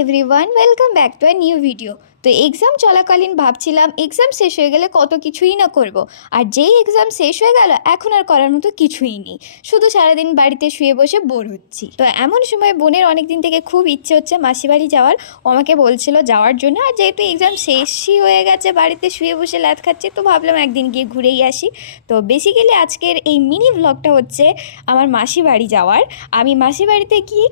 Everyone, welcome back to a new video. তো exam চলাকালীন ভাবছিলাম এক্সাম শেষ হয়ে গেলে কত কিছুই না করব, আর যেই এক্সাম শেষ হয়ে গেল এখন আর করার মতো কিছুই নেই, শুধু সারাদিন বাড়িতে শুয়ে বসে বোর হচ্ছি। তো এমন সময় বোনের অনেক দিন থেকে খুব ইচ্ছে হচ্ছে মাসি বাড়ি যাওয়ার, ও আমাকে বলছিল যাওয়ার জন্য। আর যেহেতু এক্সাম শেষই হয়ে গেছে, বাড়িতে শুয়ে বসে ল্যাদ খাচ্ছি, তো ভাবলাম একদিন গিয়ে ঘুরেই আসি। তো বেসিক্যালি আজকের এই মিনি ভ্লগটা হচ্ছে আমার মাসি বাড়ি যাওয়ার। আমি মাসি বাড়িতে গিয়ে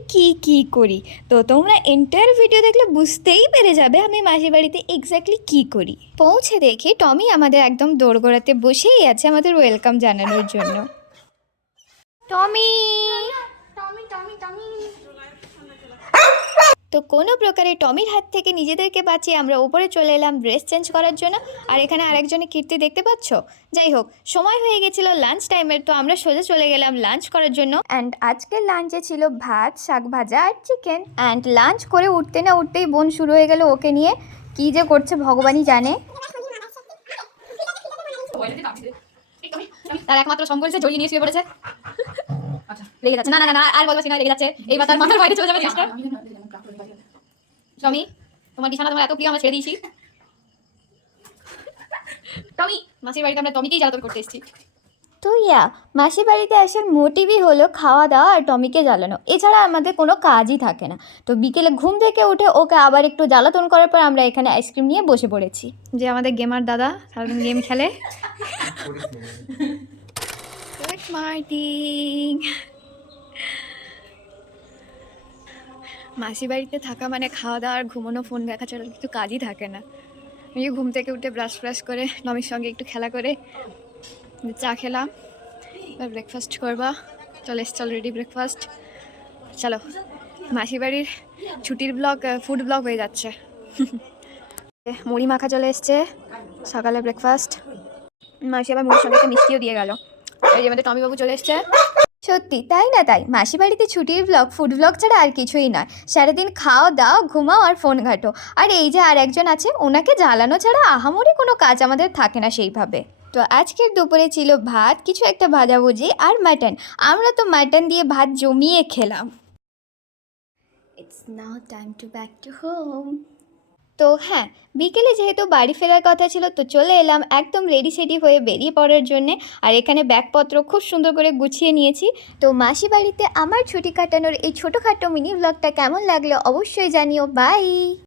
কী করি, তো তোমরা এন্টায়ার ভিডিও দেখলে বুঝতেই পেরে যাবে আমি মাসি বাড়িতে এক্স্যাক্টলি কী করি। পৌঁছে দেখি টমি আমাদের একদম দোরগোড়াতে বসেই আছে আমাদের ওয়েলকাম জানানোর জন্য। টমি তো কোনো প্রকারে টমির হাত থেকে নিজেদেরকে বাঁচিয়ে আমরা উপরে চলে এলাম ড্রেস চেঞ্জ করার জন্য। আর এখানে আরেকজনে কীর্তি দেখতে পাচ্ছ। যাই হোক, সময় হয়ে গেছিল লাঞ্চ টাইমের, তো আমরা সোজা চলে গেলাম লাঞ্চ করার জন্য। অ্যান্ড আজকের লাঞ্চে ছিল ভাত, শাক ভাজা আর চিকেন। অ্যান্ড লাঞ্চ করে উঠতে না উঠতেই বোন শুরু হয়ে গেল ওকে নিয়ে কী যে করছে ভগবানই জানে। তার একমাত্র সম্বল সে জড়িয়ে নিয়ে শুয়ে পড়েছে। রেগে যাচ্ছে, না না না আর বলবো না, রেগে যাচ্ছে। এইবার তার মাথার বাইরে চলে যাবে জিনিসটা। টমি, তোমার বিছানা তোমার এত প্রিয়, আমরা ছেড়ে দিয়েছি। টমি, মাসির বাড়িতে আমরা টমিকেই জ্বালাতন করতে এসেছি। তো মাসির বাড়িতে আসার মোটিভই হলো খাওয়া দাওয়া আর টমিকে জ্বালানো, এছাড়া আমাদের কোনো কাজই থাকে না। তো বিকেলে ঘুম থেকে উঠে ওকে আবার একটু জ্বালাতন করার পর আমরা এখানে আইসক্রিম নিয়ে বসে পড়েছি। যে আমাদের গেমার দাদা সারাদিন গেম খেলে। Good morning. মাসি বাড়িতে থাকা মানে খাওয়া দাওয়া আর ঘুমানো, ফোন দেখা ছাড়া কিছু কাজই থাকে না। আমি ঘুম থেকে উঠে ব্রাশ করে টমির সঙ্গে একটু খেলা করে চা খেলাম। এবার ব্রেকফাস্ট করবা, চলে এসছে অলরেডি ব্রেকফাস্ট। চলো, মাসি বাড়ির ছুটির ব্লগ ফুড ব্লগ হয়ে যাচ্ছে। মুড়ি মাখা চলে এসছে, সকালে ব্রেকফাস্ট। মাসি আবার মুড়ির সঙ্গে একটা মিষ্টিও দিয়ে গেল। এই যে আমাদের টমিবাবু চলে এসছে। সত্যি তাই না, তাই মাসি বাড়িতে ছুটির ব্লগ ফুড ব্লগ ছাড়া আর কিছুই নয়। সারাদিন খাও দাও, ঘুমাও আর ফোন ঘাটো। আর এই যে আর একজন আছে, ওনাকে জ্বালানো ছাড়া আহামরি কোনো কাজ আমাদের থাকে না সেইভাবে। তো আজকের দুপুরে ছিল ভাত, কিছু একটা ভাজাভুজি আর মাটন। আমরা তো মাটন দিয়ে ভাত জমিয়ে খেলাম। It's now time to back to home. তো হ্যাঁ, বিকেলে যেহেতু বাড়ি ফেরার কথা ছিল, তো চলে এলাম একদম রেডি সেডি হয়ে বেরিয়ে পড়ার জন্যে। আর এখানে ব্যাগপত্র খুব সুন্দর করে গুছিয়ে নিয়েছি। তো মাসি বাড়িতে আমার ছুটি কাটানোর এই ছোটোখাটো মিনি ব্লগটা কেমন লাগলো অবশ্যই জানিও। বাই।